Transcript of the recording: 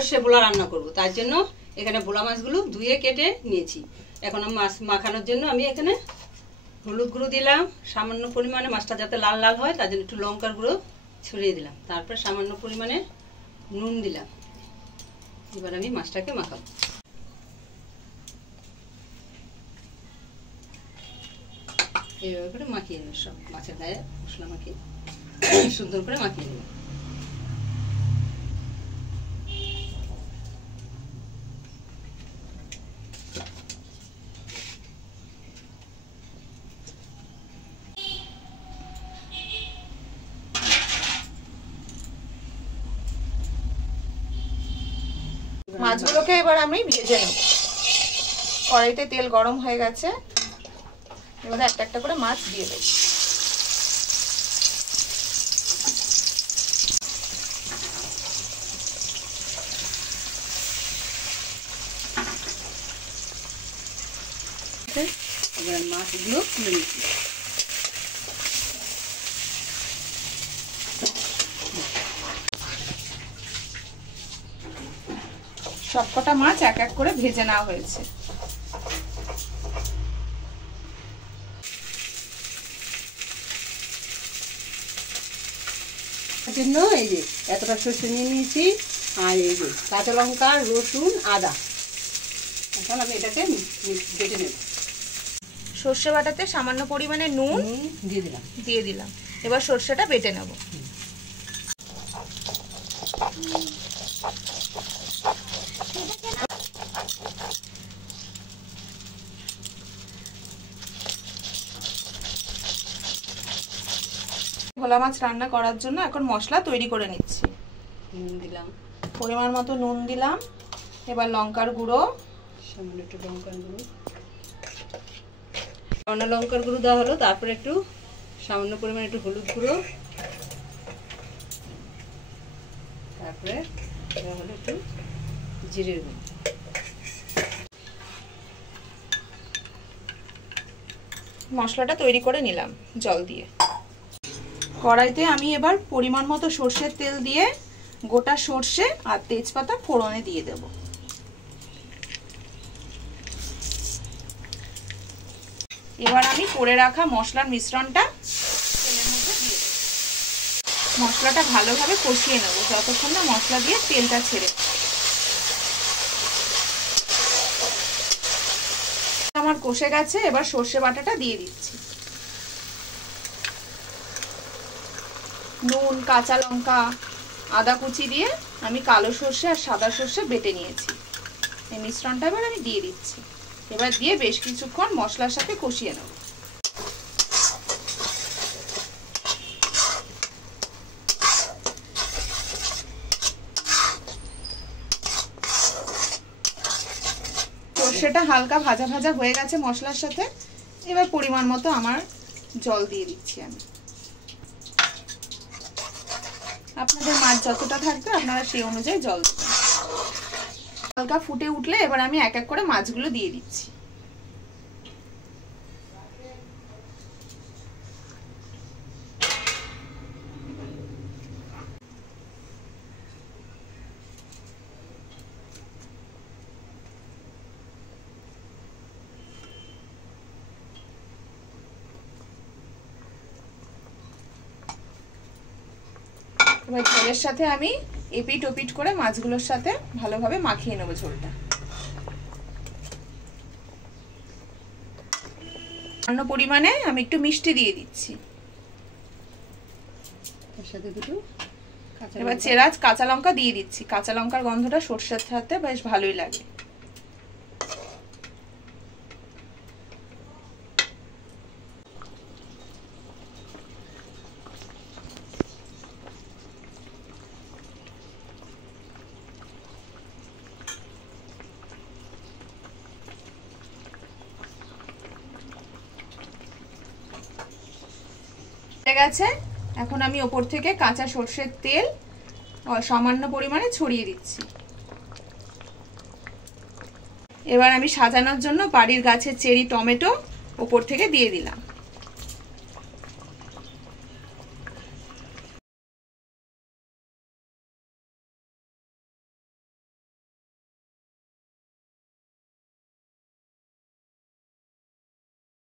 সর্ষে ভোলা রান্না করব, তার জন্য এখানে ভোলা মাছগুলো ধুয়ে কেটে নিয়েছি। এখন মাছ মাখানোর জন্য আমি এখানে হলুদ গুঁড়ো দিলাম সামান্য পরিমাণে, মাছটা যাতে লাল লাল হয় তার জন্য একটু লঙ্কার গুঁড়ো ছড়িয়ে দিলাম, তারপর সামান্য পরিমাণে নুন দিলাম। এবার আমি মাছটাকে মাখাবো। এইভাবে করে মাখিয়ে নেব, সব মাছের গায়ে মশলা মাখিয়ে সুন্দর করে মাখিয়ে নেব। মাছগুলোকে এবার আমি ভেজে নেব। কড়াইতে তেল গরম হয়ে গেছে, এবারে একটা একটা করে মাছ দিয়ে দেব। এবার মাছগুলো তুলে নিচ্ছি। সবকটা মাছ এক এক করে ভেজে নেওয়া হয়েছে। জন্য এই যে এতটা সর্ষে নিয়ে নিয়েছি, আর এই যে কাঁচা লঙ্কা, রসুন, আদা। এখন আমি এটাকে বেটে নেব। সর্ষে বাটাতে সামান্য পরিমাণে নুন দিয়ে দিলাম। এবার সর্ষেটা বেটে নেব। ভোলা মাছ রান্না করার জন্য এখন মশলা তৈরি করে নিচ্ছি। নুন দিলাম, পরিমাণ মতো নুন দিলাম। এবার লঙ্কার গুঁড়ো, সামান্য একটু লঙ্কার গুঁড়ো, সামান্য লঙ্কার গুঁড়ো দেওয়া হলো। তারপরে একটু সামান্য পরিমাণে একটু হলুদ গুঁড়ো, তারপরে দেওয়া হলো একটু জিরের গুঁড়ো। মশলাটা তৈরি করে নিলাম জল দিয়ে। কড়াইতে আমি এবার পরিমাণ মতো সর্ষের তেল দিয়ে গোটা সর্ষে আর তেজপাতা ফোড়নে দিয়ে দেব। এবার আমি করে রাখা মশলার মিশ্রণটা তেলের মধ্যে দিয়ে দেব। মশলাটা ভালোভাবে কষিয়ে নেব যতক্ষণ না মশলা দিয়ে তেলটা ছেড়ে। আমার কষে গেছে, এবার সর্ষে বাটাটা দিয়ে দিচ্ছি। নুন, কাঁচা লঙ্কা, আদা কুচি দিয়ে আমি কালো সর্ষে আর সাদা সর্ষে বেটে নিয়েছি। এই মিশ্রণটা এবার আমি দিয়ে দিচ্ছি। এবার দিয়ে বেশ কিছুক্ষণ মশলার সাথে কষিয়ে নেব। সর্ষেটা হালকা ভাজা ভাজা হয়ে গেছে মশলার সাথে। এবার পরিমাণ মতো আমার জল দিয়ে দিচ্ছি আমি। আপনাদের মাছ যতটা থাকবে আপনারা সেই অনুযায়ী জল দেবেন। হালকা ফুটে উঠলে এবার আমি এক এক করে মাছগুলো দিয়ে দিচ্ছি। এবার ঝোলের সাথে আমি এপিট ওপিট করে মাছগুলোর সাথে ভালোভাবে মাখিয়ে নেব ঝোলটা। সামান্য পরিমাণে আমি একটু মিষ্টি দিয়ে দিচ্ছি। এবার চেরা কাঁচা লঙ্কা দিয়ে দিচ্ছি। কাঁচা লঙ্কার গন্ধটা সরষের সাথে বেশ ভালোই লাগে। গেছে, এখন আমি ওপর থেকে কাঁচা সর্ষের তেল সামান্য পরিমাণে ছড়িয়ে দিচ্ছি। এবার আমি সাজানোর জন্য বাড়ির গাছের চেরি টমেটো ওপর থেকে দিয়ে দিলাম।